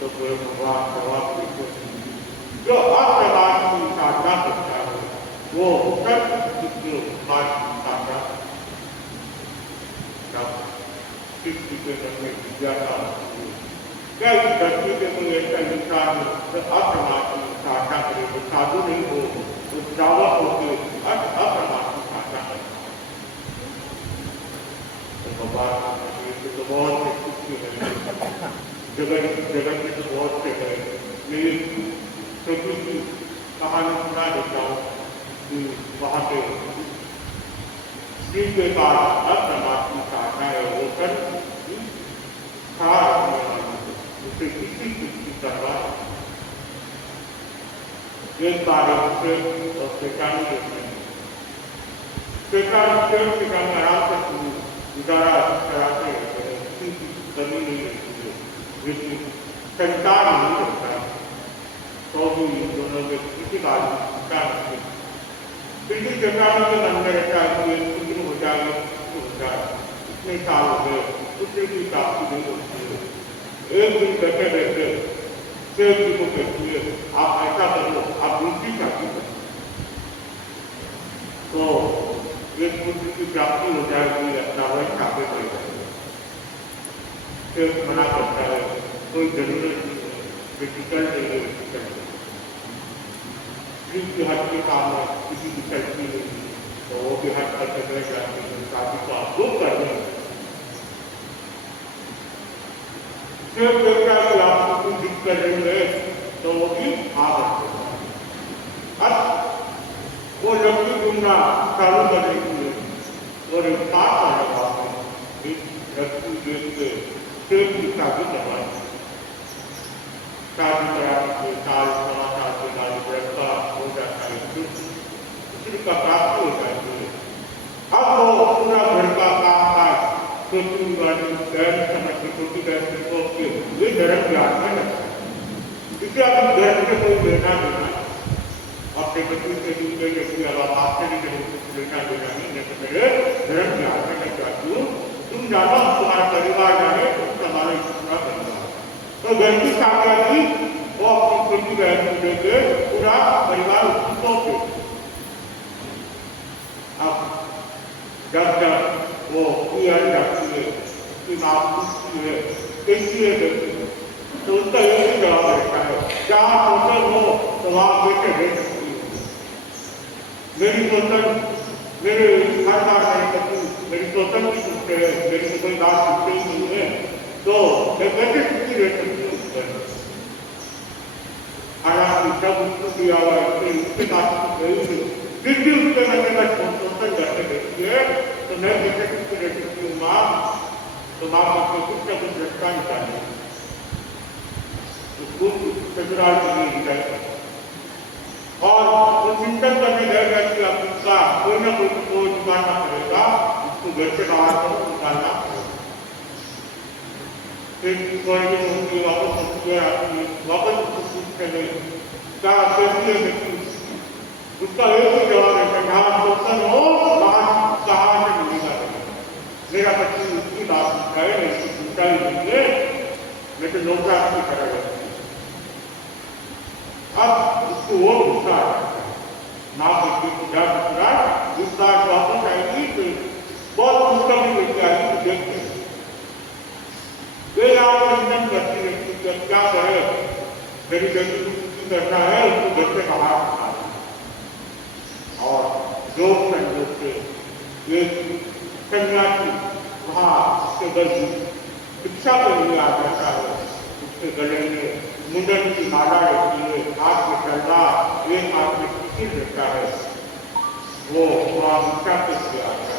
तो भगवान वो उत्तर बात पाता किसी के मन में जिज्ञासा क्या इस धरती के कोई ऐसा इंसान अप्रमात्म साधना करे, वो साधु नहीं हो, वो श्रावक होकर अप्रमात्म साधना करे। तो भगवान तो बहुत से खुशी है, जगत में तो बहुत से है। मेरी छोटी सी कहानी सुना देता हूँ कि वहाँ पे श्री के पास अप्रमात्म साधना है, वो कर उसे किसी की करवा एक बार और शैतानी आराम से गुजारा कराते कमी नहीं रहती है, लेकिन संतान नहीं रहता तो भी दोनों में किसी बात किसी शैतानी के मन में रहता है कि कुछ हो जाए इतने साल हो गए, उससे भी प्राप्ति नहीं होती है। एक दिन बैठे बैठे शेर जी को कहती है आप ऐसा करो, आप दूसरी शादी करो तो एक पुत्र की प्राप्ति हो जाएगी, अपना वही खाते पड़ जाएगा। शेर मना करता है कोई जरूरत नहीं है, डिफिकल्ट नहीं है, स्त्री की हट के काम है, किसी की चलती नहीं तो वो भी हट करके बैठ जाती है, शादी को आप लोग कर रहे हैं। शेर देखता है कि आपको कुछ दिक्कत नहीं है तो वो भी आ जाते हैं। अब वो लकड़ी ढूंढना चालू करने के लिए और एक पास आने वाले लकड़ी देख के शेर की शादी करवाई। शादी कराने के साल सवा साल के बाद लड़का हो जाता है, उसी का प्राप्ति हो जाती है। अब वो पूरा घर का काम काज छोटी वाली बहन समझ के छोटी बहन से सोच के ये धर्म ज्ञान में लगता है। इसे आप धर्म से कोई लेना देना अपने बच्चों के दूसरे के अलावा आपसे भी कहीं कुछ लेना देना नहीं, जैसे मेरे धर्म ज्ञान में मैं चाहती हूँ तुम जानो, तुम्हारा परिवार जाने तुम्हारा पूरा परिवार तो घर की शादी थी वो अपनी छोटी बहन को देके पूरा परिवार उसकी सौंपे। अब जब वो किया जाती है कि माँ पूछती है कैसी है बेटी, तो उसका एक ही जवाब रहता है जहाँ सोचल हो तो वहाँ बेटे रह सकती है। मेरी सोचल मेरे हर बार नहीं करती, मेरी सोचल भी सुनते हैं, मेरी तो कोई बात सुनते ही नहीं है तो मैं कैसे सुखी रह सकती हूँ। हालांकि जब उसको दिया हुआ उसके बात गई फिर भी उसके मन में सोचल करके देखती है तो मैं जैसे कुछ रहती हूँ माँ, तो माँ को कुछ न कुछ रखता निकाले उसको ससुराल के लिए निकाल और वो चिंतन करने लग गया कि अब उसका कोई ना कोई तो निकालना पड़ेगा, उसको घर से बाहर को निकालना पड़ेगा। फिर कोई नहीं वापस वापस पूछते नहीं क्या कैसी है व्यक्ति, उसका एक ही जवाब है जहाँ सोचन हो वहाँ कहाँ से मिलेगा। मेरा बच्ची उसकी बात कहे नहीं, उसकी चिंता ही नहीं है, लेकिन नौकरा की तरह रहती है। अब उसको वो गुस्सा आ जाता है, माँ बच्ची को क्या गुस्सा वापस आएगी तो बहुत मुश्किल भी लेके आएगी तो देखते हैं ये आप चिंतन करती रहती है क्या करे, मेरी बेटी को कुछ करना है उसको घर से बाहर निकालना और योग संयोग से एक सन्यासी वहाँ उसके गले शिक्षा के लिए आ जाता है, उसके गले में मुंडन की माला रहती है, हाथ में चलना एक हाथ में टिकिट रहता है, वो वहाँ शिक्षा के लिए आता है।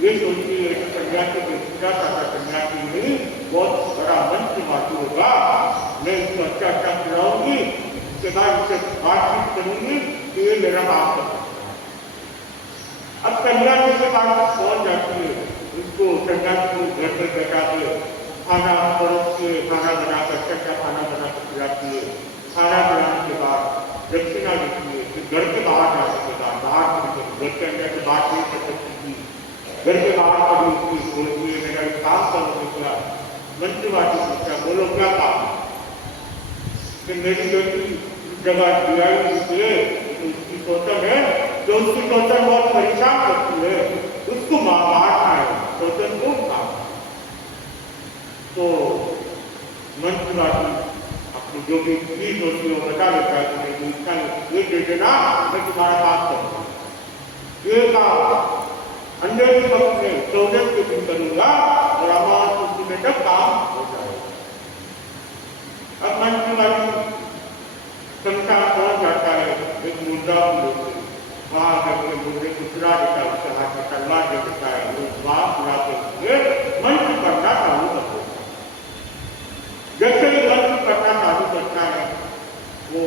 ये सोचती है कि सन्यासी में शिक्षा का सन्यासी नहीं बहुत बड़ा मंच मातू होगा, मैं उसको अच्छा अच्छा खिलाऊंगी, उसके बाद उससे बातचीत करूंगी कि ये मेरा बाप है। अब सन्यासी के पास पहुंच जाती है, उसको सन्यासी को घर पर बैठा के खाना परोस के खाना बनाकर अच्छा खाना बनाकर खिलाती है। खाना बनाने के बाद दक्षिणा देती है, फिर घर के बाहर जाने के बाद बाहर घर के अंदर से बात नहीं कर सकती थी, घर के बाहर कभी उसकी बोलती है मेरा काम करो निकला मंत्री बाटी पूछा बोलो क्या काम है, मेरी बेटी जगह दिलाई मुझे उसकी सोचन है, जो उसकी सोचन बहुत परेशान करती है, उसको मारना है, सोचन को मारना। तो मन की बात अपनी जो भी चीज होती है वो बता देता है कि मुझे इतना ये दे देना, मैं तुम्हारा काम करूँगा। ये काम अंधेरे वक्त में 14 के दिन करूँगा और हमारा उसमें तक काम हो जाएगा। अब मन की बात संसार पहुंच जाता है, एक मुद्दा वहाँ जाकर मुझे कुचरा देता है, उसके हाथ में तलवार दे देता है, वो वहाँ पूरा करके मन की करना चालू कर देता है। जैसे ही मन की करना चालू करता है, वो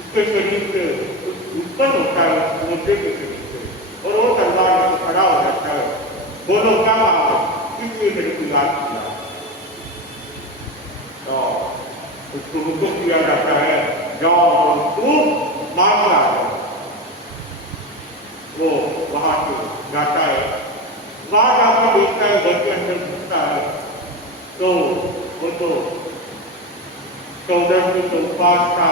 उसके शरीर से उत्पन्न होता है, मुद्दे के शरीर से, और वो तलवार में खड़ा हो जाता है। बोलो क्या बात है, किसलिए मेरे को याद किया? तो उसको हुक्म किया जाता है, जाओ और उसको मारना है। वो वहां से जाता है, वहां जाकर देखता है, घर के अंदर घुसता है, तो वो तो 14 के उपवास था,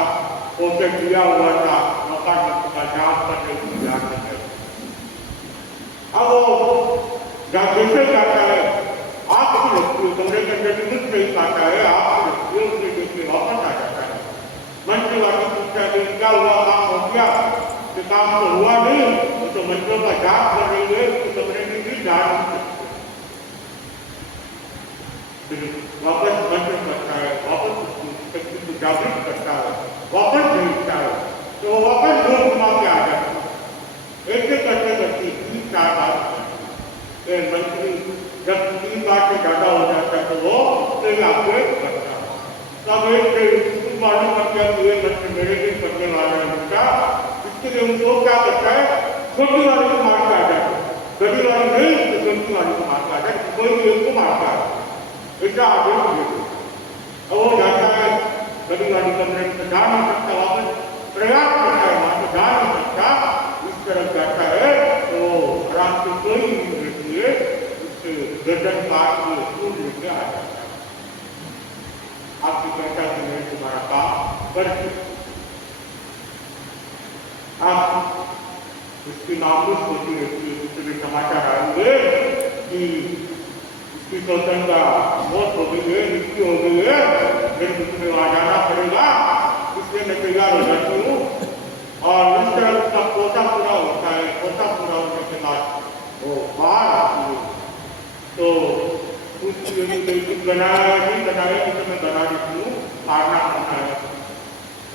उसे दिया हुआ था, मकान का जाप करने की याद है। अब वो जैसे जाता है, आपकी लगती है, कमरे के अंदर घुस नहीं पाता है, आपकी लगती है, उसके देखिए वापस आ जाता है। मन की बात पूछता है, क्या हुआ, काम हो गया? कि काम तो हुआ नहीं, तो मंत्रों का जाप कर रही है, तो कमरे में भी जा नहीं सकते। वापस मंत्र करता है, वापस उसकी शक्ति को जागृत करता है, वापस भेजता है, तो वो वापस दो घुमा के आ जाता है। ऐसे करते करते 3-4 बार मंत्री जब 3 बार से ज्यादा हो जाता है, तो वो फिर अपग्रेड करता है। तब एक मालूम कर दिया कि ये मंत्र मेरे लिए करने वाला है उनका, इसके लिए उनको क्या करता है, छोटी वाली को मारता आ जाता है, बड़ी वाली नहीं तो छोटी वाली को मारता आ जाता है, कोई भी एक को मारता है, ऐसा आगे अब वो जाता है, बड़ी वाली कमरे में जा नहीं सकता, वापस प्रयास करता है, वहां से जा नहीं सकता, इस तरफ जाता है, तो आराम से कोई नहीं रहती है, उससे गर्दन काट के सूट लेके आ जाता है। आपकी कहता है मैं तुम्हारा काम कर आप उसकी नामुस होती रहती है, उसके लिए समाचार आएंगे कि उसकी सौतन का मौत हो गई है, मृत्यु हो गई है, फिर तुम्हें वहां जाना पड़ेगा, इसलिए मैं तैयार हो जाती हूँ। और इस तरह उसका पोता पूरा होता है, पोता पूरा होने के बाद वो बाहर आती है, तो उसकी बनाया नहीं बनाया, तो मैं बना देती हूँ, मारना पड़ता है,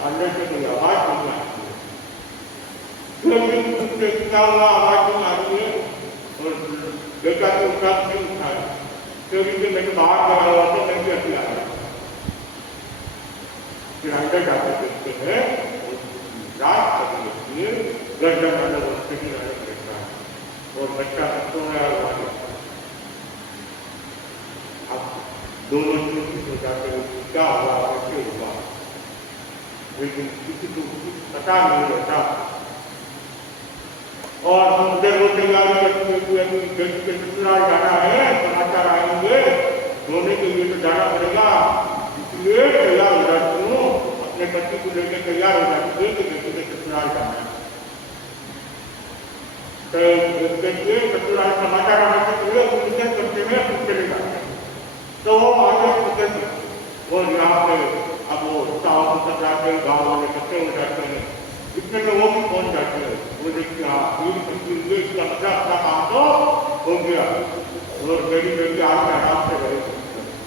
अंदर से कोई आवाज नहीं आती है, फिर क्या हुआ, आवाज नहीं आ रही है, और बेटा तो उठा नहीं उठा है, क्योंकि मैंने बाहर लगा हुआ था, मैं भी अभी आ रहा था। फिर अंदर जाकर देखते हैं, रात कभी लगती है, गर्दन अलग उससे भी अलग रहता है, और बच्चा सो रहा हुआ रहता है। अब दोनों चीज हो जाते हैं, क्या हुआ, कैसे हुआ, लेकिन किसी को कुछ पता नहीं रहता। और उधर वो तैयारी करते हुए अभी बेटी के ससुराल जाना है, समाचार आएंगे, धोने के लिए तो जाना पड़ेगा, इसलिए तैयार हो जाती हूँ, अपने पति को लेकर तैयार हो जाती है कि बेटी के ससुराल जाना है। तो देखिए ससुराल समाचार आने से पहले उनके करते में कुछ चले जाते हैं, तो वो आगे कुछ और यहाँ पे अब वो साहब सब जाते हैं, गाँव वाले इकट्ठे हो जाते हैं, इतने में वो भी पहुंच जाते हैं, वो देखते हाँ इसका अपना काम तो हो गया, और मेरी बेटी आगे आराम से रहेगी।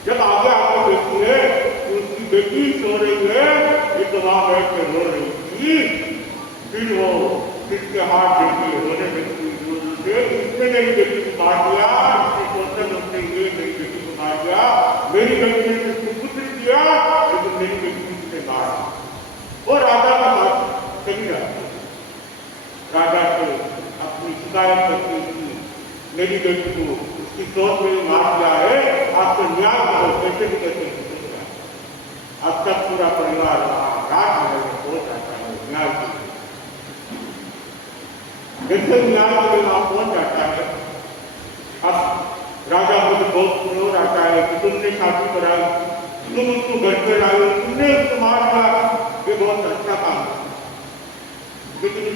जब आगे आगे देखती है तो उसकी बेटी सो रही है, ये तो वहां बैठ के रो रही थी, फिर वो किसके हाथ देखती है, रोने लगती है, इसने मेरी बेटी को मार दिया, इसने सोचकर उसने ये मेरी बेटी को मार दिया, मेरी बेटी ने इसको कुछ नहीं किया, लेकिन मेरी बेटी को उसने मार दिया। और राजा का बात चली जाती है, राजा से अपनी शिकायत करती थी, मेरी बेटी को उसकी सोच में मार दिया है, आपको न्याय करो, कैसे भी कैसे अब तक पूरा परिवार राजमहल में पहुंच जाता है न्याय के लिए। जैसे न्याय के लिए वहां पहुंच जाता है, अब राजा को तो बहुत क्रोध आता है कि तुमने शादी कराई, तुम उसको घर पे लाई, तुमने उसको मार दिया, ये बहुत अच्छा काम है।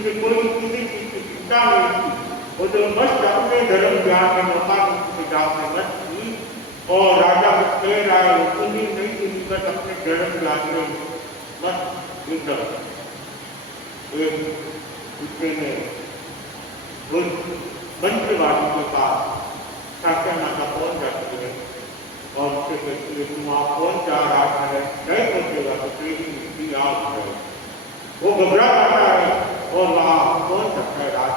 जिससे कोई किसी चीज की चिंता नहीं थी, वो तो मस्त अपने धर्म ज्ञान में लोकामुखी के जाप में मस्त थी। और राजा को कह रहा है वो सुनी नहीं सुनी, बस अपने धर्म ज्ञान में मस्त एकदम। एक दूसरे ने उस मंत्रवादी के पास साक्षर माता पहुंच जाती है और उससे कहती है तुम आप कौन जा रहा है, नहीं पहुंचेगा तो तेरी मृत्यु याद है। वो घबरा जाता है और वहाँ कौन सकता है राज।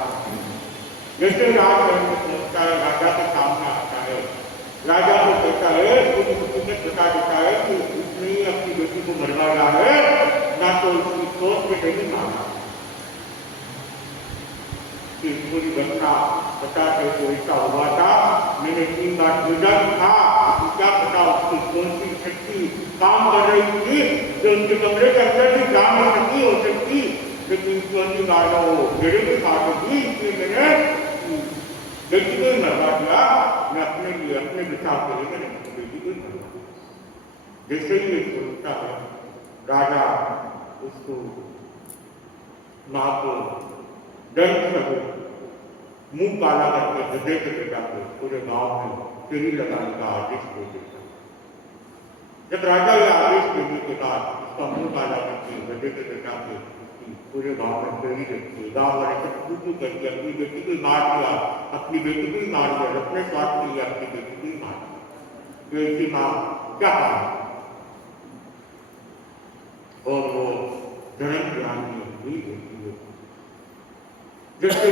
जैसे राजमहल में पहुंचता है, राजा के सामने आता है, राजा को कहता है तुम्हें बता देता है कि उसने अपनी बेटी को मरवाया है, ना तो उसकी सोच में नहीं माना। पूरी घटना बताते तो ऐसा हुआ था, मैंने 3 बार पूजा था, क्या पता उसकी कौन सी शक्ति काम कर रही थी जो उनके कमरे के अंदर भी जा नहीं सकती हो सकती, लेकिन कौन सी बार वो जड़ी भी खा दी, इसलिए मैंने बेटी को मरवा दिया। मैं अपने लिए अपने बचाव के लिए मैंने बेटी को मरवा दिया। जैसे ही ये सोचता है, राजा उसको माँ को डर लगे, मुंह काला करके हृदय के बेटा को पूरे गांव में फेरी लगाने का आदेश दे देता। जब राजा ये आदेश देने के बाद उसका मुंह काला करके हृदय के बेटा को पूरे गांव में फेरी रखती है, गाँव वाले सब पूछू करके अपनी बेटी को मार दिया, अपनी बेटी को ही मार दिया, अपने स्वार्थ के लिए अपनी बेटी को ही मार दिया। तो ऐसी माँ क्या कहा, और वो धर्म ज्ञान में भी होती है। जैसे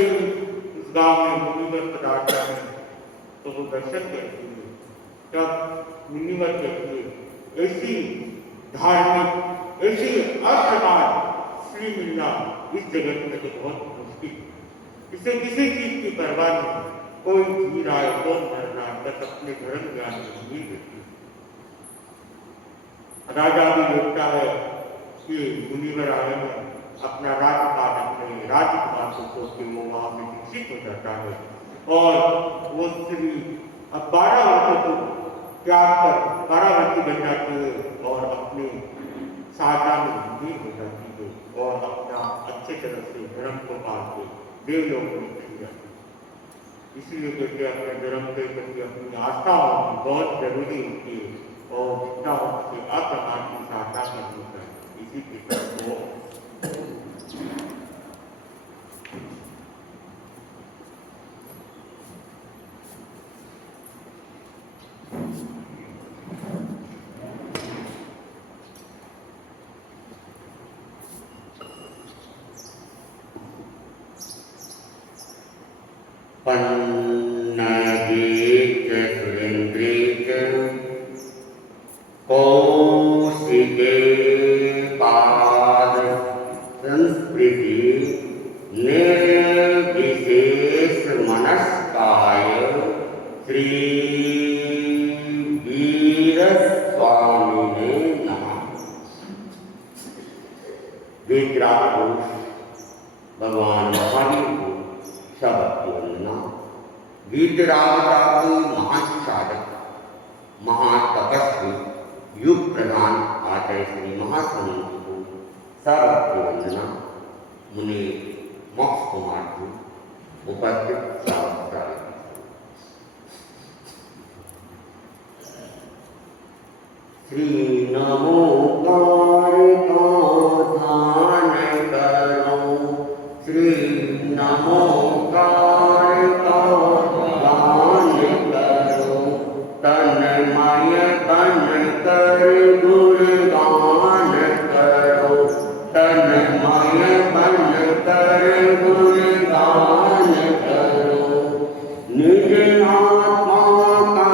उस गांव में मुनिवर पधारता है तो वो दर्शन करती है, तब मुनिवर कहती है ऐसी धार्मिक ऐसी अर्थमान श्री मिलना इस जगत में तो बहुत मुश्किल है। इसे किसी चीज की परवाह नहीं, कोई जी रहा है कौन मर रहा है, बस अपने धर्म ज्ञान में नहीं देती। राजा भी देखता है कि मुनिवर आए हैं, अपना राजपाट अपने राजकुमार को छोड़ के वो वहाँ में विकसित हो जाता है और वो स्त्री अब 12 वर्षों को त्याग कर 12 वर्षीय बन जाती है और अपने साधना में लीन हो जाती है और अपना अच्छे तरह से धर्म को पाल के देवलोक में चली जाती है। इसीलिए कहते अपने धर्म के प्रति अपनी आस्था होनी बहुत जरूरी होती है और जितना हो सके अप्रमाण की साधना करनी चाहिए। इसी के तरफ को भगवान हरि को शब्द बोलना। वीतराग महासाधक महातपस्वी युग प्रधान आचार्य श्री महास्वामी को सर्वत्र वंदना। मुनि मोक्ष कुमार जी उपस्थित श्री नमो श्री नमो तन्मय बन कर गुणगान करो, तन्मय बन कर गुणगान करो। निज आत्मा का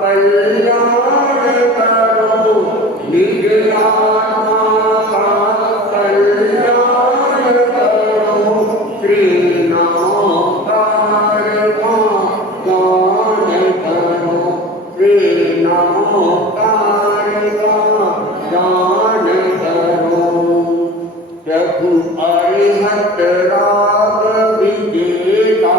कल्याण करो, निज आत्मा का कल्याण करो। श्री नमोकार का गान करो, श्री नमोकार का गान करो। प्रभु अरिहत राग विजेता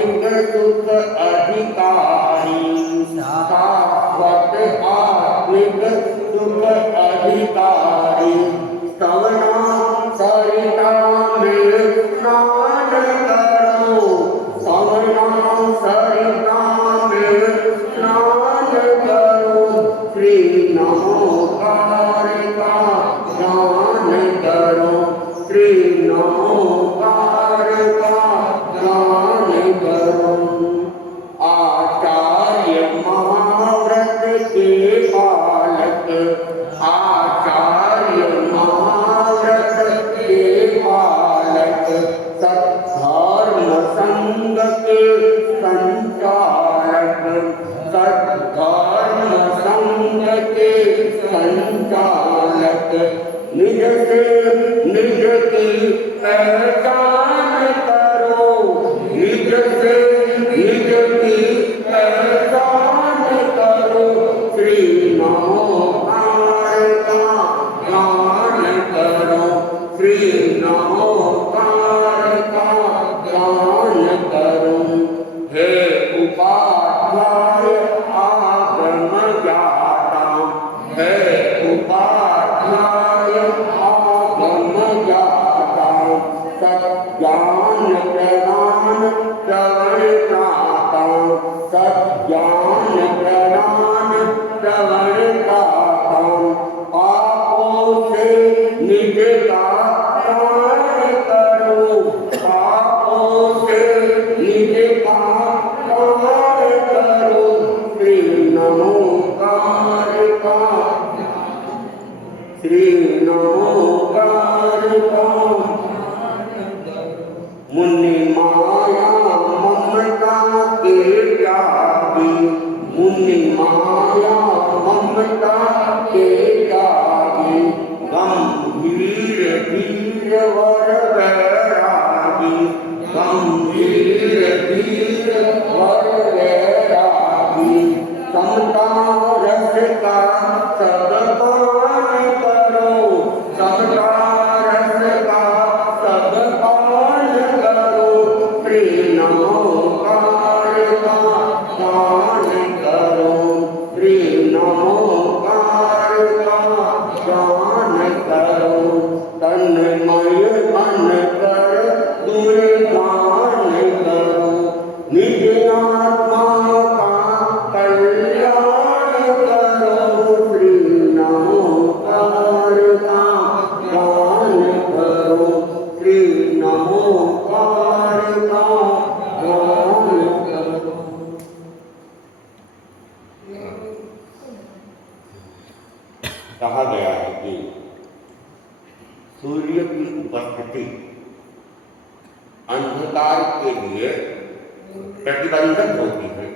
सुख अधिकारी शाश्वत आत्मिक सुख अधिकारी सवना सरिता में स्नान करो सवना सरिता में स्नान करो श्री नमोकार का ध्यान करो श्री नमोकार का ध्यान करो आचार्य महाव्रत के पालक आचार्य महाव्रत के पालक सद्धर्म संग के संचालक सद्धर्म संग के संचालक निज से निज की पहचान करो निज से निज की पहचान करो श्री नमोकार का ध्यान करो श्री नमोकार का ध्यान करो हे उपाध्याय आगम ज्ञाता हे उपाध्याय आगम ज्ञाता सज्ञान प्रदान श्रवण प्राता सज्ञान प्रदान श्रवण प्राता पापों से निज का त्राण करो पापों से निज का त्राण करो श्री नमोकार का श्री नमोकार का मुनि माया ममता के त्यागी मुनि माया ममता के त्यागी गंभीर धीर वर वैरागी गंभीर धीर वर वैरागी समता रस का सब पान करो समता रस का सब पान करो श्री नमोकार का ध्यान करो श्री नमोकार का ध्यान करो तन्मय मन कर दुर्गान करो निज आत्मा का कल्याण करो श्री नमोकार का ध्यान करो श्री नमोकार का ध्यान करो कहा गया है कि सूर्य की उपस्थिति अंधकार के लिए प्रतिबंधक होती है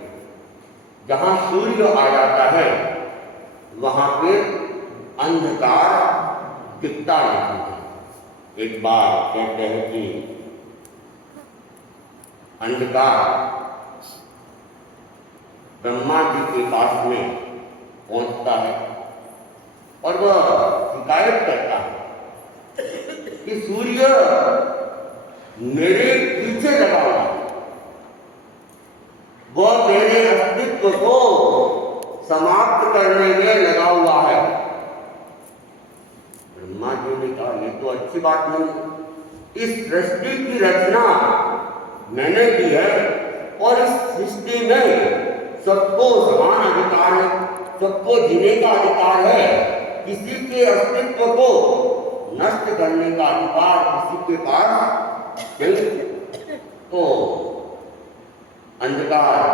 जहाँ सूर्य आ जाता है वहाँ पे अंधकार दिखता नहीं है एक बार कहते हैं कि अंधकार ब्रह्मा जी के पास में पहुँचता है और वह शिकायत करता है कि सूर्य मेरे पीछे लगा हुआ है वह मेरे अस्तित्व को समाप्त करने में लगा हुआ है ब्रह्मा जी ने कहा ये तो अच्छी बात नहीं इस सृष्टि की रचना मैंने की है और इस सृष्टि में सबको समान अधिकार है सबको जीने का अधिकार है किसी के अस्तित्व को नष्ट करने का अधिकार किसी के पास नहीं तो अंधकार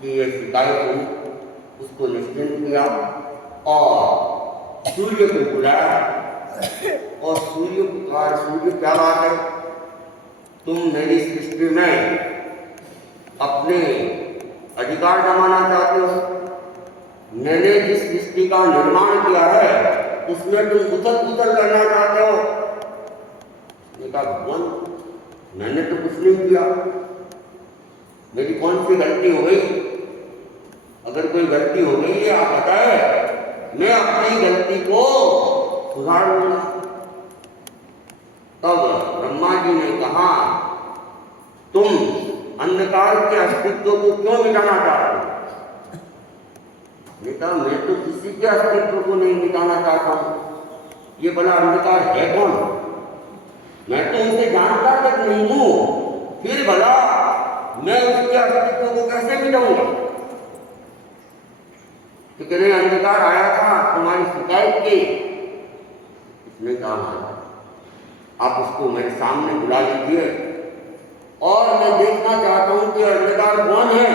की ये शिकायत हुई उसको निश्चिंत किया और सूर्य को बुलाया और सूर्य को कहा सूर्य क्या बात है तुम मेरी सृष्टि में अपने अधिकार जमाना चाहते हो मैंने जिस सृष्टि का निर्माण किया है उसमें तुम उथल पुथल करना चाहते हो उसने कहा भगवान मैंने तो कुछ नहीं किया मेरी कौन सी गलती हो गई अगर कोई गलती हो गई है आप बताए मैं अपनी गलती को सुधार लूंगा तब ब्रह्मा जी ने कहा तुम अंधकार के अस्तित्व को क्यों मिटाना चाहते हो? बेटा, मैं तो किसी के अस्तित्व को नहीं मिटाना चाहता हूं। ये बड़ा अंधकार है कौन? मैं तो उसे जानता तक नहीं हूं, फिर भला मैं उसके अस्तित्व को कैसे मिटाऊंगा? तो कह रहे अंधकार आया था तुम्हारी शिकायत की, इसने कहा आप उसको मेरे सामने बुला लीजिए और मैं देखना चाहता हूं कि अंधकार कौन है,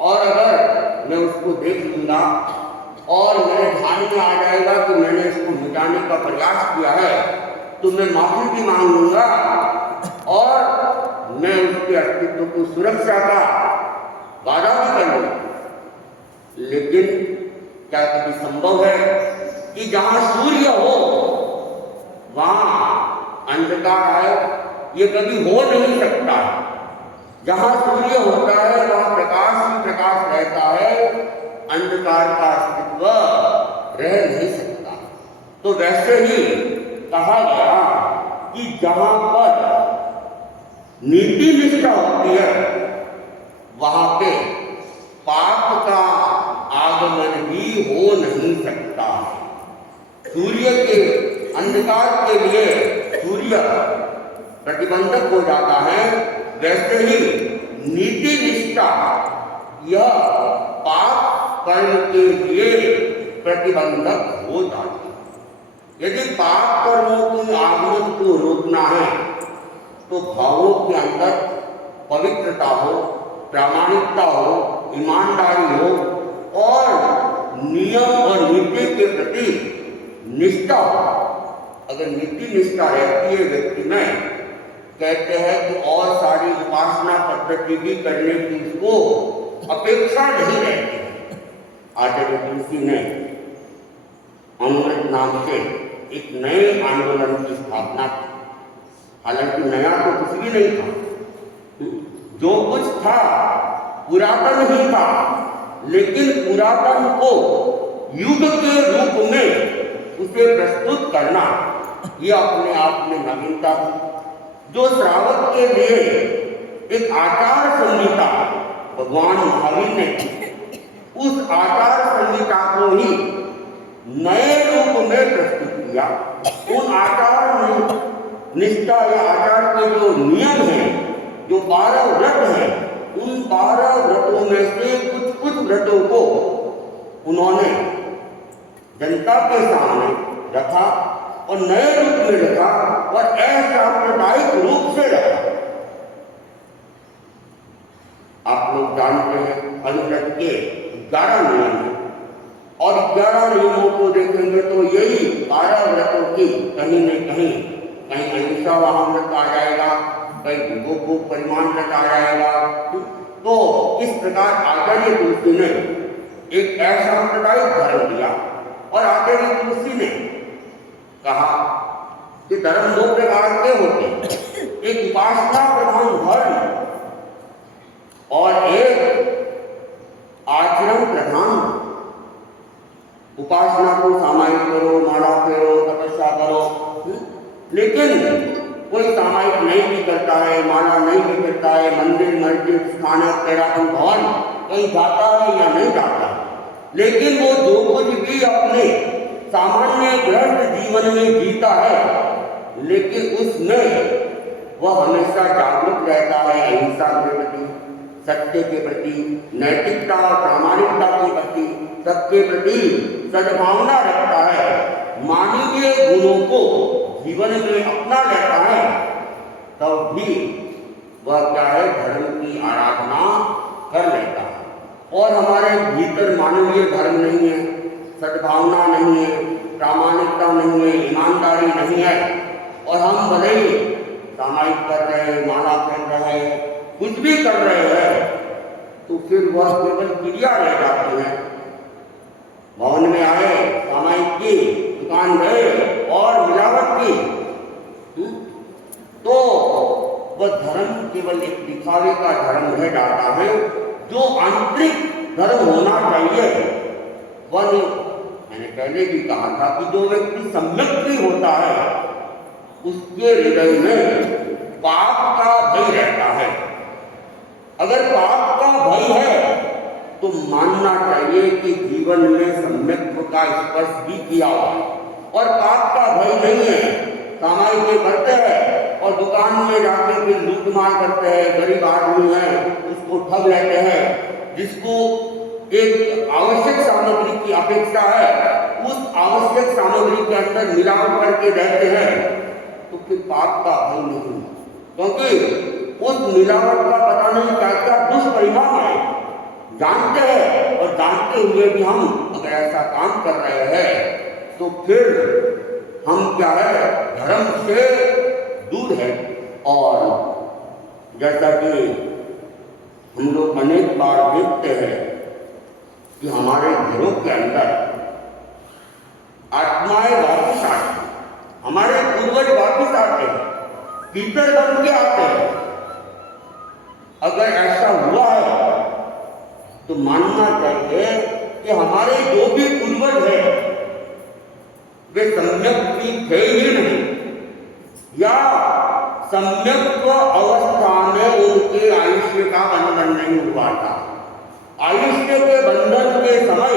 और अगर मैं उसको देख लूंगा और मेरे ध्यान में आ जाएगा कि मैंने इसको मिटाने का प्रयास किया है, तो मैं माफी भी मांग लूंगा और मैं उसके अस्तित्व को सुरक्षा का वादा भी कर लूंगा। लेकिन क्या कभी संभव है कि जहां सूर्य हो वहां अंधकार आए? ये कभी हो नहीं सकता। जहां सूर्य होता है वहां प्रकाश ही प्रकाश रहता है, अंधकार का अस्तित्व रह नहीं सकता। तो वैसे ही कहा गया कि जहां पर नीति निष्ठा होती है वहां पे पाप का आगमन भी हो नहीं सकता। सूर्य के अंधकार के लिए सूर्य प्रतिबंधक हो जाता है, वैसे ही नीति निष्ठा यह पाप कर्म के लिए प्रतिबंधक हो जाती है। यदि पाप कर्मों के आगमन को रोकना है तो भावों के अंदर पवित्रता हो, प्रामाणिकता हो, ईमानदारी हो और नियम और नीति के प्रति निष्ठा हो। अगर नीति निष्ठा रहती है व्यक्ति में, कहते हैं कि और सारी उपासना पद्धति भी करने की उसको अपेक्षा नहीं रहती है। आचार्य तुलसी ने अमृत नाम से एक नए आंदोलन की स्थापना की। हालांकि नया तो कुछ भी नहीं था, जो कुछ था पुरातन ही था, लेकिन पुरातन को युग के रूप में उसे प्रस्तुत करना यह अपने आप में नवीनता थी। जो श्रावक के लिए एक आचार संहिता भगवान महावीर ने, उस आचार संहिता को ही नए रूप में प्रस्तुत किया। उन आचार निष्ठा या आचार के जो नियम हैं, जो 12 व्रत हैं, उन 12 व्रतों में से कुछ व्रतों को उन्होंने जनता के सामने रखा और नए रूप में रखा और असांप्रदायिक रूप से रखा। आप लोग जानते हैं अनुव्रत के 11 नियम हैं और 11 नियमों को देखेंगे तो यही 12 व्रतों की कहीं न कहीं अहिंसा वहां व्रत आ जाएगा, कहीं गो परिमाण व्रत आ जाएगा। तो इस प्रकार आचार्य तुलसी ने एक असांप्रदायिक धर्म दिया और आचार्य तुलसी ने कहा कि धर्म 2 प्रकार के होते हैं, एक उपासना प्रधान धर्म और एक आचरण प्रधान। उपासना को सामायिक करो, माला फेरो, तपस्या करो, लेकिन कोई सामायिक नहीं भी करता है, माला नहीं भी करता है, मंदिर मस्जिद स्थानक कैराटन भवन कहीं जाता है या नहीं जाता, लेकिन वो जो कुछ भी अपने सामान्य गृहस्थ जीवन में जीता है, लेकिन उसमें वह हमेशा जागरूक रहता है अहिंसा के प्रति, सत्य के प्रति, नैतिकता और प्रामाणिकता के प्रति, सबके प्रति सद्भावना रखता है, मानवीय गुणों को जीवन में अपना लेता है, तब भी वह क्या है, धर्म की आराधना कर लेता है। और हमारे भीतर मानवीय धर्म नहीं है, सद्भावना नहीं है, प्रामाणिकता नहीं है, ईमानदारी नहीं है, और हम भले ही सामायिक कर रहे हैं, माला कर रहे हैं, कुछ भी कर रहे हैं, तो फिर वह केवल क्रिया रह जाती है। भवन में आए, सामायिक की, दुकान गए और मिलावट की, तो वह धर्म केवल एक दिखावे का धर्म रह जाता है। जो आंतरिक धर्म होना चाहिए वह नहीं। मैंने पहले भी कहा था कि जो व्यक्ति सम्यक भी होता है उसके हृदय में पाप का भय रहता है, अगर पाप का भय है तो मानना चाहिए कि जीवन में सम्यक्त्व का स्पर्श भी किया हुआ, और पाप का भय नहीं है, कमाई के करते हैं और दुकान में जाके फिर लूट मार करते हैं, गरीब आदमी है उसको ठग लेते हैं, जिसको एक आवश्यक सामग्री की अपेक्षा है उस आवश्यक सामग्री के अंदर मिलावट करके रहते हैं, तो फिर पाप का भय नहीं, क्योंकि उस मिलावट का पता नहीं क्या क्या दुष्परिणाम है, जानते हैं और जानते हुए भी हम अगर ऐसा काम कर रहे हैं तो फिर हम क्या है, धर्म से दूर है। और जैसा कि हम लोग अनेक बार देखते हैं कि हमारे घरों के अंदर आत्माएं वापिस आती हैं, हमारे पूर्वज वापिस आते हैं, भीतर बन के आते हैं। अगर ऐसा हुआ है तो मानना चाहिए कि हमारे जो भी पूर्वज हैं वे सम्यक भी थे ही नहीं, या सम्यक अवस्था में उनके आयुष्य का बंधन नहीं हुआ था। आयुष्य के बंधन के समय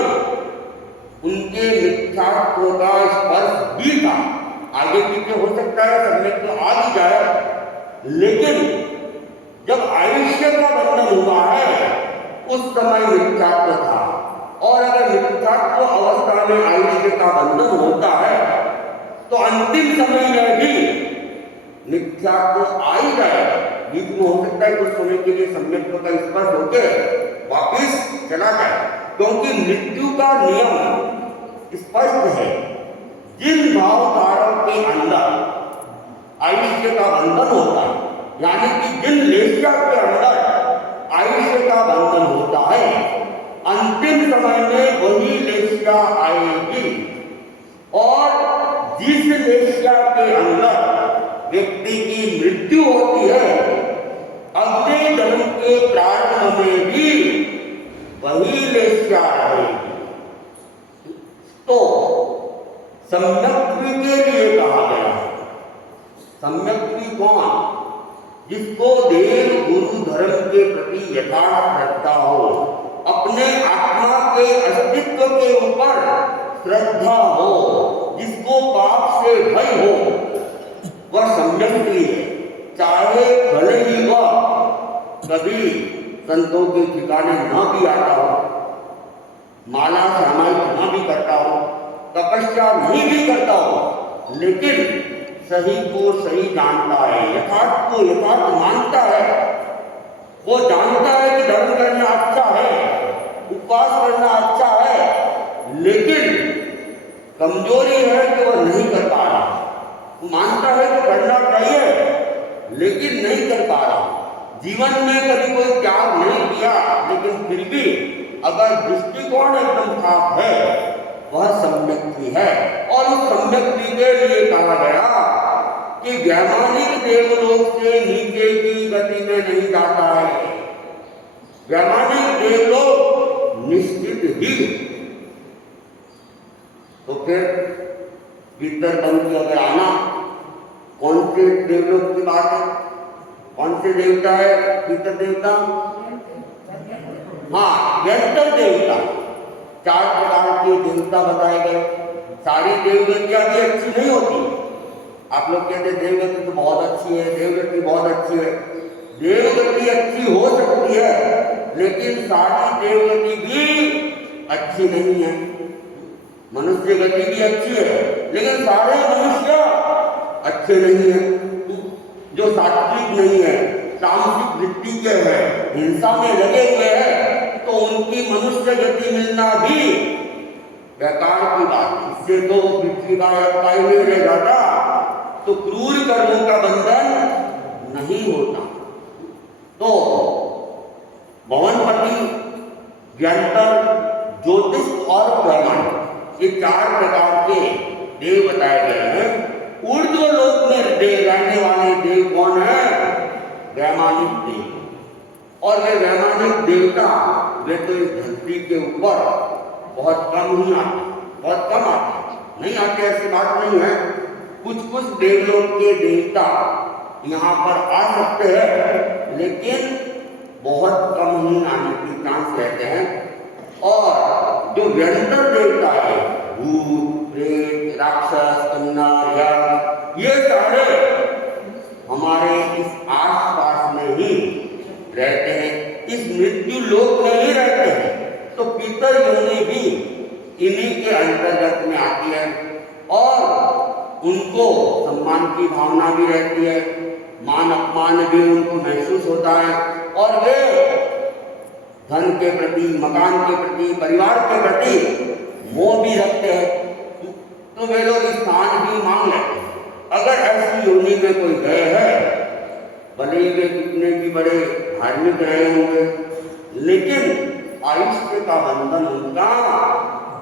उनके मिथ्यात्व का स्पर्श भी था, आगे पीछे हो सकता है सम्यक आ भी जाए, लेकिन जब आयुष्य का बंधन हुआ है उस समय मिथ्यात्व था, और अगर मिथ्यात्व अवस्था में आयुष्य का बंधन होता है तो अंतिम समय में भी मिथ्यात्व आ ही जाए, बीच में हो सकता है कुछ समय के लिए सम्यक्त्व का स्पर्श होकर वापिस चला जाए, क्योंकि मृत्यु का नियम स्पष्ट है, जिन भावधारों के अंदर आयुष्य का बंधन होता है, यानी कि जिन लेशिया के अंदर आयुष्य का बंधन होता है, अंतिम समय में वही लेशिया आएगी, और जिस लेशिया के अंदर व्यक्ति की मृत्यु होती है, अगले जन्म के प्रारंभ में भी वही लेशिया रहेगी। तो सम्यक्त्व के लिए कहा गया है। सम्यक्त्व कौन? जिसको देव गुरु धर्म के प्रति यथार्थ श्रद्धा हो, अपने आत्मा के अस्तित्व के ऊपर श्रद्धा हो, जिसको पाप से भय हो, वह सम्यक्त्व है। चाहे भले ही वह कभी संतों के ठिकाने न भी आता हो, माला सामायिक न भी करता हो, तपस्या नहीं भी करता हो, लेकिन सही को सही जानता है, यथार्थ को यथार्थ मानता है। वो जानता है कि धर्म करना अच्छा है, उपवास करना अच्छा है, लेकिन कमजोरी है कि वह नहीं कर पा रहा। वो मानता है कि करना चाहिए लेकिन नहीं कर पा रहा। जीवन में कभी कोई त्याग नहीं किया, लेकिन फिर भी अगर दृष्टिकोण एकदम साफ है, वह सम्यक्ति है। और उस सम्यक्ति के लिए कहा गया कि वैमानिक देवलोक से नीचे की गति में नहीं जाता है। वैमानिक देवलोक निश्चित ही, तो फिर भीतर बन के अगर आना, कौन से देवलोक की बात है? कौन से देवता है भीतर देवता? हाँ, यंत्र देवता। 4 प्रकार के देवता बताए गए। सारी देवगतियां भी अच्छी नहीं होती। आप लोग कहते देवगति तो बहुत अच्छी है, देवगति बहुत अच्छी है। देवगति अच्छी हो सकती है, लेकिन सारी देवगति भी अच्छी नहीं है। मनुष्य गति भी अच्छी है, लेकिन सारे मनुष्य अच्छे नहीं है। जो सात्विक नहीं है, तामसिक वृत्ति के हैं, हिंसा में लगे हुए हैं, तो उनकी मनुष्य गति मिलना भी बेकार की बात है। इससे तो पृथ्वी का व्यवसाय में रह जाता, तो क्रूर कर्मों का बंधन नहीं होता। तो भवनपति, व्यंतर, ज्योतिष और ब्राह्मण, ये 4 प्रकार के देव बताए गए हैं। ऊर्ध्व लोक में रहने वाले देव कौन है? वैमानिक देव। और वे वैमानिक देवता वे तो इस धरती के ऊपर बहुत कम ही आते, बहुत कम आते, नहीं आते ऐसी बात नहीं है। कुछ कुछ देवलोक के देवता यहाँ पर आ सकते हैं, लेकिन बहुत कम ही आने के चांस रहते हैं। और जो व्यंतर देवता है, भूत, प्रेत, राक्षस, कन्या, यक्ष, ये सारे हमारे इस आसपास में ही रहते हैं, इस मृत्यु लोक में ही रहते हैं। तो पितर योनि भी इन्हीं के अंतर्गत में आती है और उनको सम्मान की भावना भी रहती है, मान अपमान भी उनको महसूस होता है और वे धन के प्रति, मकान के प्रति, परिवार के प्रति मोह भी रखते हैं। तो वे लोग स्थान भी मांग लेते हैं। अगर ऐसी योनि में कोई गए है, भले ही वे कितने भी बड़े धार्मिक रहे होंगे, लेकिन आयुष्य का बंधन उनका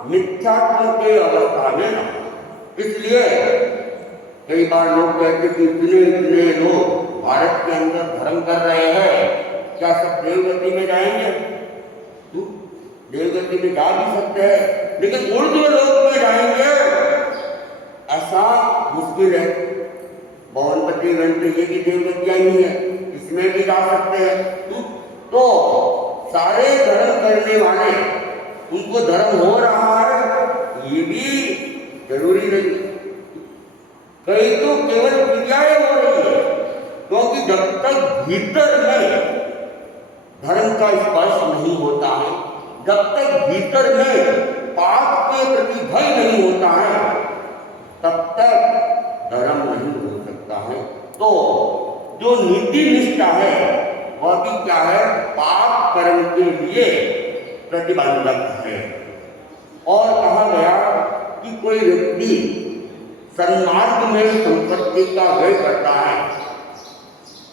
मिथ्यात्व के अवस्था में न। इसलिए कई बार लोग कहते कि इतने लोग भारत के अंदर धर्म कर रहे हैं, क्या सब देवगति में जाएंगे? देवगति में जा भी सकते हैं, लेकिन ऊर्ध्व लोक में जाएंगे ऐसा मुश्किल है। भवनपति ग्रंथ ये भी देवगतियां ही है, इसमें भी जा सकते हैं। तो सारे धर्म करने वाले, उनको धर्म हो रहा है ये भी जरूरी नहीं। कई तो केवल क्रियाएं हो रही है, क्योंकि जब तक भीतर में धर्म का स्पर्श नहीं होता है, जब तक भीतर में पाप के प्रति भय नहीं होता है, तब तक धर्म नहीं हो सकता है। तो जो नीति निष्ठा है वह भी क्या है? पाप कर्म के लिए प्रतिबंधक है। और कहा गया कि कोई व्यक्ति सन्मार्ग में संपत्ति का व्यय करता है,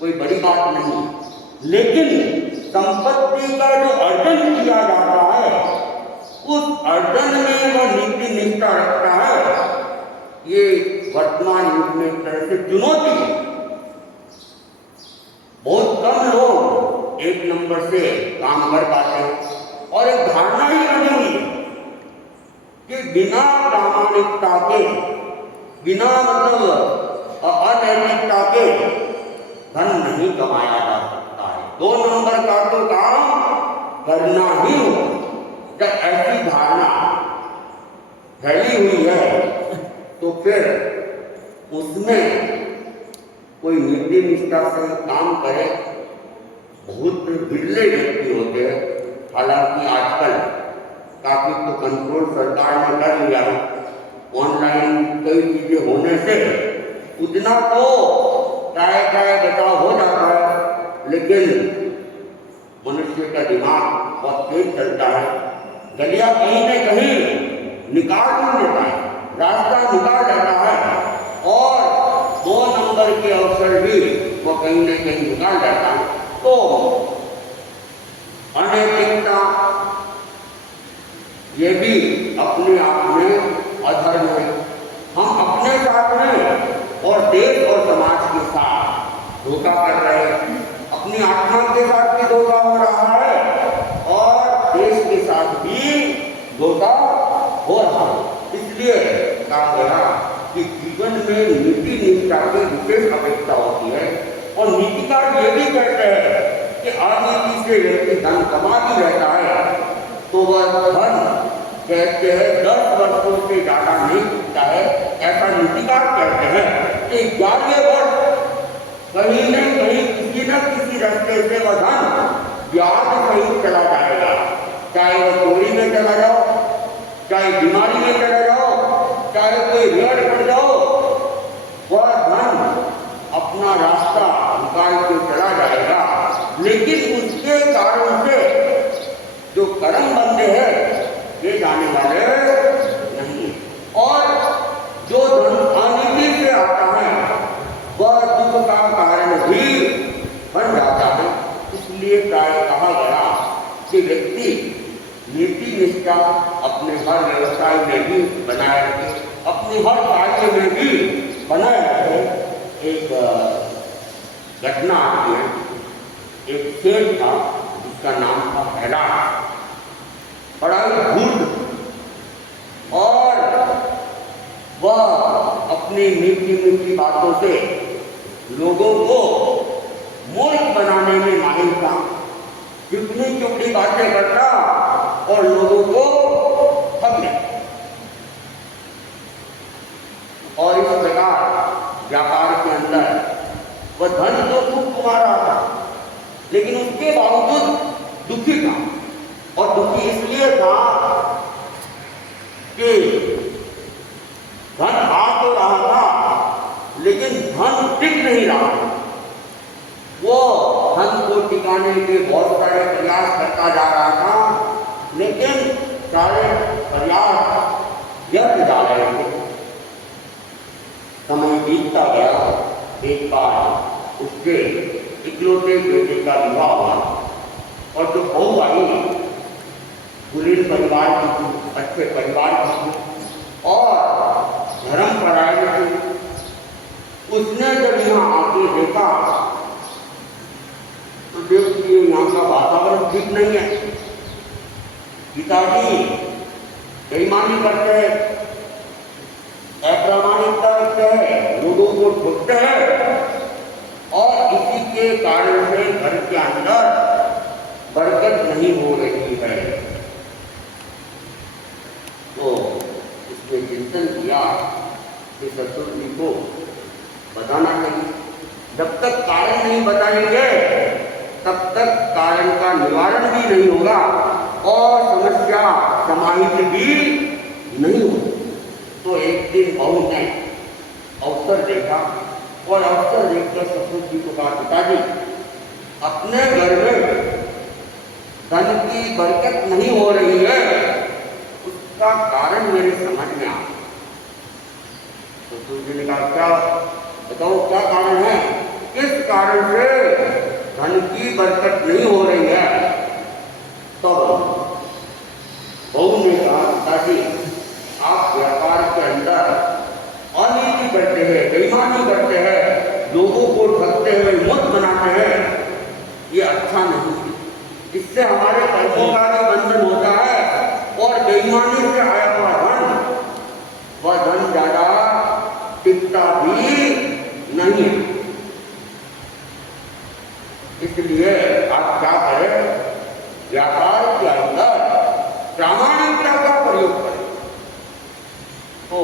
कोई बड़ी बात नहीं, लेकिन संपत्ति का जो अर्जन किया जाता है उस अर्जन में वह नीति निष्ठा रखता है, ये वर्तमान युग में एक तरह से चुनौती है। बहुत कम लोग एक नंबर से काम कर पाते हैं और एक धारणा ही बनी हुई है कि बिना प्रामाणिकता के, बिना मतलब अनैतिकता के धन नहीं कमाया जा सकता है। 2 नंबर का तो काम करना ही हो। जब ऐसी धारणा फैली हुई है तो फिर उसमें कोई नीति निष्ठा से काम करे बहुत बिरले व्यक्ति होते हैं। हालांकि आजकल काफी तो कंट्रोल सरकार ने कर लिया है, ऑनलाइन कई चीजें होने से उतना तो चाहे बचाव हो जाता है, लेकिन मनुष्य का दिमाग बहुत तेज चलता है। गलिया कहीं न कहीं निकाल नहीं देता है, रास्ता निकाल देता है और 2 नंबर के अवसर भी वो कहीं न कहीं निकाल देता है। तो अनैतिकता ये भी अपने आप में अधर्म है। हम अपने साथ में और देश और समाज के साथ धोखा कर रहे हैं। अपनी आत्मा के साथ भी धोखा हो रहा है और देश के साथ भी धोखा हो रहा है। इसलिए कहा गया कि जीवन में नीति निष्ठा की विशेष अपेक्षा होती है। और नीतिकार ये भी कहते हैं कि अनीति से व्यक्ति धन कमा भी रहता है तो वह धन कहते हैं 10 वर्षों से ज्यादा नहीं मिलता है। ऐसा नीतिकार कहते हैं कि 11वें वर्ष कहीं न कहीं किसी न किसी रास्ते से वह धन ब्याज सहित चला जाएगा। चाहे वह चोरी में चला जाओ, चाहे बीमारी में चला जाओ, चाहे कोई ऋण पड़ जाओ, वह धन अपना रास्ता निकाल के चला जाएगा। लेकिन उसके कारण से जो कर्म बंधे हैं ये जाने वाले नहीं। और जो धन अनिति से आता है वह दुख का कारण भी बन जाता है। इसलिए प्राय कहा गया कि व्यक्ति नीति निष्ठा अपने हर व्यवसाय में भी बनाए रखे, अपने हर कार्य में भी बनाए रखे। एक घटना आती है, एक सेठ था जिसका नाम था हैरान, बड़ा ही धूर्त, और वह अपनी मीठी मीठी बातों से लोगों को मूर्ख बनाने में माहिर था। चुपनी चुपड़ी बातें करता और लोगों को ठग लेता। और इस प्रकार व्यापार के अंदर वह धन तो खूब कमा रहा था, लेकिन उसके बावजूद दुखी था। और दुखी इसलिए था कि धन आ तो रहा था, लेकिन धन टिक नहीं रहा। वो धन को टिकाने के बहुत सारे प्रयास करता जा रहा था, लेकिन सारे प्रयास व्यर्थ जा रहे थे। समय बीतता गया। एक बार उसके इकलौते बेटे का विवाह हुआ और जो बहू आई कुलीन परिवार की थी, अच्छे परिवार की थी और धर्म परायण थी। उसने जब यहाँ आके देखा तो देखिए यहाँ का वातावरण ठीक नहीं है। पिताजी बेईमानी करते हैं, अप्रामाणिकता रखते हैं, लोगों को ठगते हैं और इसी के कारण से घर के अंदर बरकत नहीं हो रही है। तो उसने चिंतन किया कि ससुर जी को बताना चाहिए। जब तक कारण नहीं बताएंगे तब तक कारण का निवारण भी नहीं होगा और समस्या समाहित भी नहीं होगी। तो एक दिन बहू ने अवसर देखा और अवसर देखकर ससुर जी को कहा, पिताजी अपने घर में धन की बरकत नहीं हो रही है, उसका कारण मेरे समझ में आ। ससुर जी ने कहा, क्या बताओ क्या कारण है, किस कारण से धन की बरकत नहीं हो रही है? तब बहू ने कहा, पिताजी आप व्यापार के अंदर अनीति करते हैं, बेईमानी करते हैं, लोगों को ठगते हुए मुक्त बनाते हैं, ये अच्छा नहीं है। इससे हमारे कर्मों का भी बंधन होता है और बेईमानी से आया हुआ धन, वह धन ज्यादा टिकता भी नहीं है। इसलिए आप क्या करें, व्यापार के अंदर प्रामाणिकता का प्रयोग करें। तो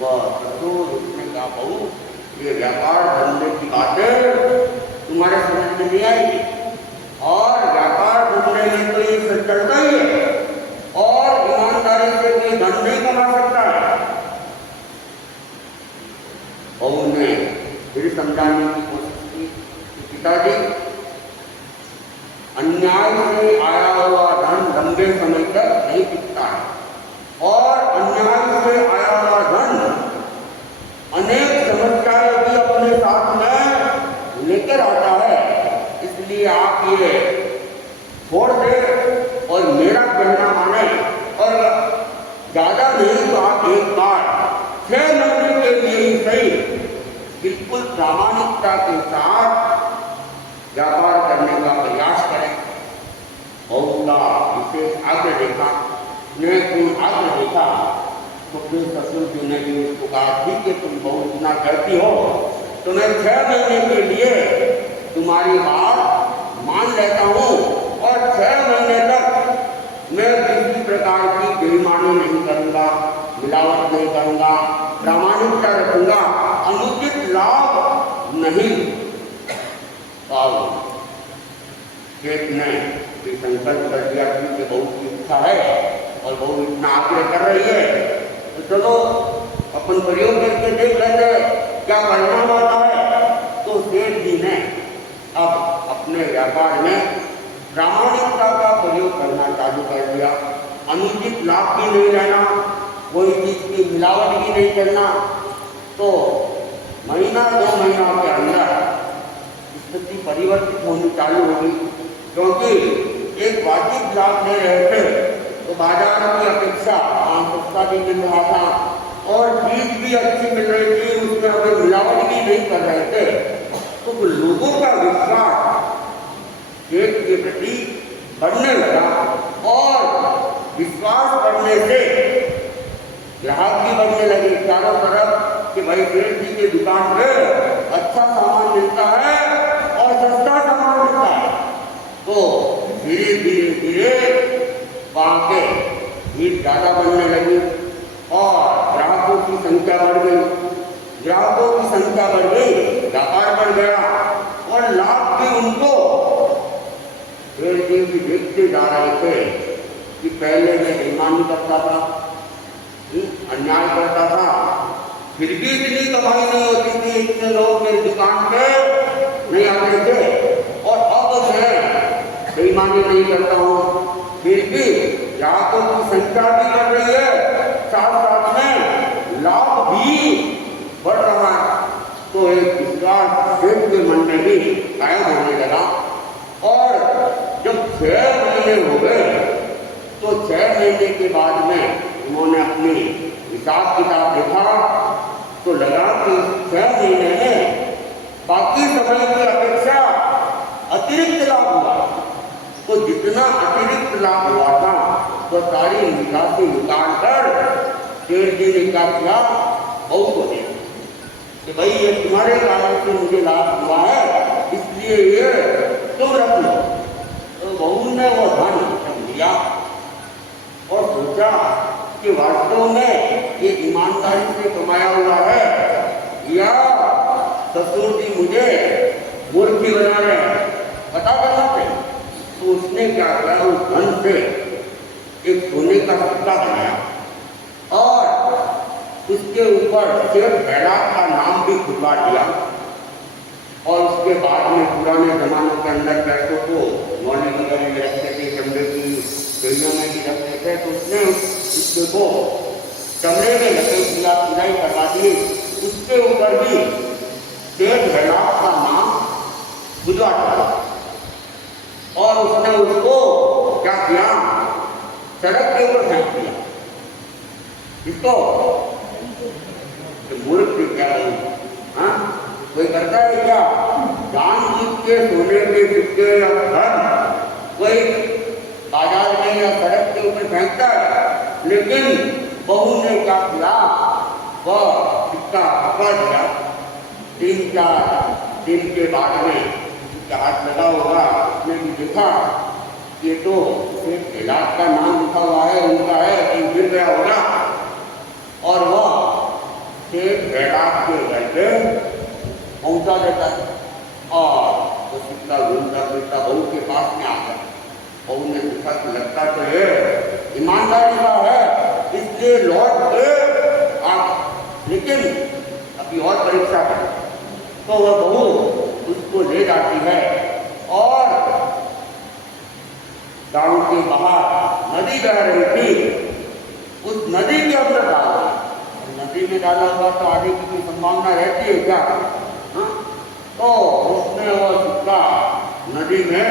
वह ससुर उसने कहा, बहू ये व्यापार धंधे की बातें तुम्हारे समझ में नहीं आएगी और व्यापार धंधे में तो ये सब चलता ही है और ईमानदारी से कोई धन नहीं कमा सकता है। बहू ने फिर समझाने की कोशिश की कि पिताजी अन्याय से आया हुआ धन लंबे समय तक नहीं टिकता है और अन्याय से आया हुआ धन अनेक समस्याएं भी अपने साथ में लेकर आता है। इसलिए आप ये छोड़ दें और मेरा कहना माने और ज्यादा नहीं तो आप एक बार 6 महीने के लिए ही सही बिल्कुल प्रामाणिकता के साथ व्यापार करने का प्रयास करें। बहू का विशेष आग्रह देखा, स्नेहपूर्ण आग्रह देखा, तो फिर ससुर जी ने भी उसको कहा, ठीक है तुम बहू इतना करती हो तो मैं 6 महीने के लिए तुम्हारी बात मान लेता हूँ और 6 महीने तक मैं किसी प्रकार की बेईमानी नहीं करूँगा, मिलावट नहीं करूँगा, प्रामाणिकता रखूँगा, अनुचित लाभ नहीं पाऊँ। शेख ने भी संकल्प कर दिया कि बहुत की इच्छा है और बहुत इतना आग्रह कर रही है तो चलो अपन प्रयोग करके देख लेते क्या परिणाम आता है। तो शेख जी ने अब अपने व्यापार में प्रामाणिकता का प्रयोग करना चालू कर दिया। अनुचित लाभ भी नहीं लेना, कोई चीज की मिलावट भी नहीं करना। तो महीना 2 महीना के अंदर स्थिति परिवर्तित होनी चालू हो गई, क्योंकि एक वाजिब लाभ ले रहे थे तो बाजार की अपेक्षा सस्ता भी मिल रहा था और चीज भी अच्छी मिल रही थी, उसमें हमें मिलावट भी नहीं कर रहे थे। तो लोगों का विश्वास शेख के प्रति बढ़ने लगा और विश्वास बढ़ने से ग्राहक भी बढ़ने लगे चारों तरफ कि भाई शेख जी की दुकान पे अच्छा सामान मिलता है और सस्ता सामान मिलता है। तो धीरे धीरे धीरे वहाँ के भीड़ ज़्यादा बनने लगी और ग्राहकों की संख्या बढ़ गई। ग्राहकों की संख्या बढ़ गई, व्यापार बढ़ गया और लाभ भी उनको शेर जी भी देखते जा रहे थे कि पहले मैं बेईमानी करता था, अन्याय करता था, फिर भी इतनी कमाई नहीं होती थी, इतने लोग मेरी दुकान पे नहीं आते थे और अब मैं बेईमानी नहीं करता हूँ, फिर भी ग्राहकों की संख्या भी बढ़ रही है, साथ साथ में लाभ भी बढ़ रहा है। तो एक विश्वास सेठ के मन में भी कायम होने लगा और जब 6 महीने हो गए तो 6 महीने के बाद में उन्होंने अपनी हिसाब किताब देखा तो लगा कि 6 महीने में बाकी समय की अपेक्षा अतिरिक्त लाभ हुआ। तो जितना अतिरिक्त लाभ हुआ था तो सारी निकासी निकाल कर शेर जी ने क्या किया, बहू को दिया कि भाई ये तुम्हारे कारण से मुझे लाभ हुआ है, इसलिए ये तुम रख लो। तो बहू ने वो धन लिया और सोचा कि वास्तव में ये ईमानदारी से कमाया हुआ है या ससुर जी मुझे मूर्खी बना रहे हैं, पता करना चाहिए। तो उसने क्या किया, उस धन से एक सोने का सिक्का बनाया और उसके ऊपर शेर बैराग का नाम भी खुदवा दिया और उसके बाद में पुराने जमानों के अंदर पैसों को मोहल्ले वगैरह में रखते थे, चमड़े की पेड़ियों में भी रखते थे। तो उसने उसके को चमड़े में लगे सिलाई करवा दी, उसके ऊपर भी शेर बैराग का नाम खुदवा दिया और उसने उसको क्या किया, सड़क के ऊपर फेंक दिया। इसको मूर्ख की क्या हाँ कोई करता है क्या, जान बूझ के सोने के सिक्के या धन कोई बाजार में या सड़क के ऊपर फेंकता है, लेकिन बहू ने क्या किया, वह सिक्का पकड़ दिया। 3-4 दिन के बाद में उसका हाथ लगा होगा, उसने भी देखा ये तो एक इलाज का नाम लिखा हुआ है, उनका है, कहीं गिर गया होगा और वह शेर बैराग के घर पे पहुंचा देता है और वो सिक्का घूमता फिरता बहू के पास में आता है। बहू ने देखा कि लगता तो ये ईमानदारी का है, इसलिए लौट के आ, लेकिन अभी और परीक्षा है। तो वह बहू उसको ले जाती है और गांव के बाहर नदी बह रही थी, उस नदी के अंदर डाला, नदी में डाला हुआ तो आगे की कोई संभावना रहती है क्या, हाँ? तो उसने वो सिक्का नदी में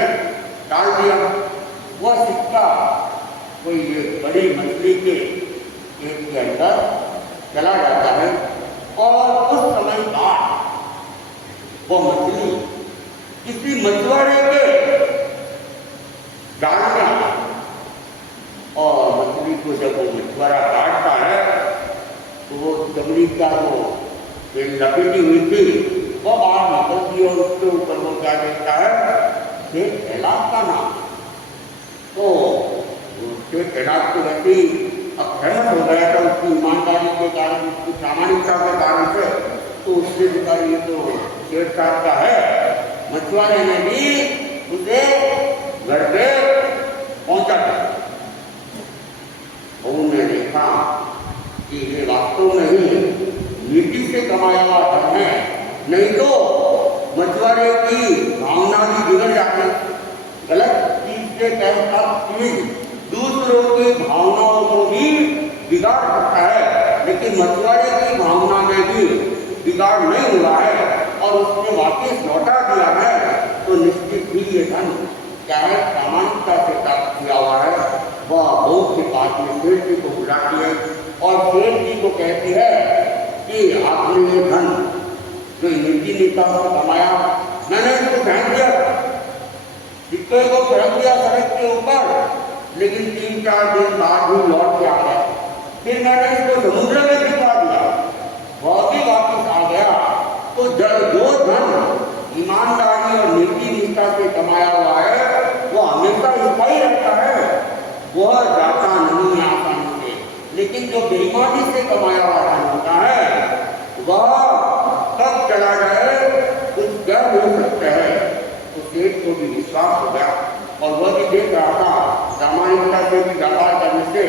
डाल दिया। वो सिक्का कोई एक बड़ी मछली के पेट के अंदर चला जाता है और उस समय बाद वो मछली किसी मछुआरे के जाल में आता है और मछली को जब वो मछुआरा काटता है तो वो चमड़ी का वो लपेटी हुई थी वो बाहर निकलती है और उसके ऊपर वो क्या देखता है, शेर बैराग का नाम। तो शेर बैराग को वैसे अब फेमस हो गया था उसकी ईमानदारी के कारण, उसकी प्रामाणिकता के कारण से, तो उसने देखा ये तो शेर साहब का है। मछुआरे ने भी उसे घर पे पहुंचा दिया। उन्होंने देखा कि ये वास्तव में ही नीति से कमाया हुआ धन है, नहीं तो मछुआरे की भावना भी बिगड़ जाती, गलत चीज से कैसा चीज दूसरों की भावनाओं को भी बिगाड़ सकता है, लेकिन मछुआरे की भावना में भी बिगाड़ नहीं हुआ है और उसने वापस लौटा दिया है, तो निश्चित ही ये धन चाहे प्रामाणिकता से प्राप्त किया हुआ है। वह बहुत के पास में सेठ जी को बुलाती है और सेठ जी को कहती है कि आपने ये धन जो नीति नेता से कमाया, मैंने इसको फेंक दिया, सिक्के को फेंक दिया सड़क के ऊपर, लेकिन 3-4 दिन बाद ही लौट के आ गया। फिर मैंने इसको समुद्र में गिरा दिया, वह भी वापस आ गया। तो जो धन ईमानदारी और नीति निष्ठा से कमाया हुआ है वो हमेशा लेकिन जो बेईमानी से कमाया हुआ धन होता है वह तब चला जाए कुछ गैर हो सकता है। तो सेठ को भी विश्वास हो गया और वह भी देख रहा था सामान्यता से भी व्यापार करने से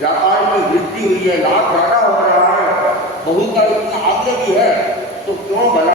व्यापार में वृद्धि हुई है, लाभ ज्यादा हो रहा है, बहू का इतना आग्रह भी है, तो क्यों भला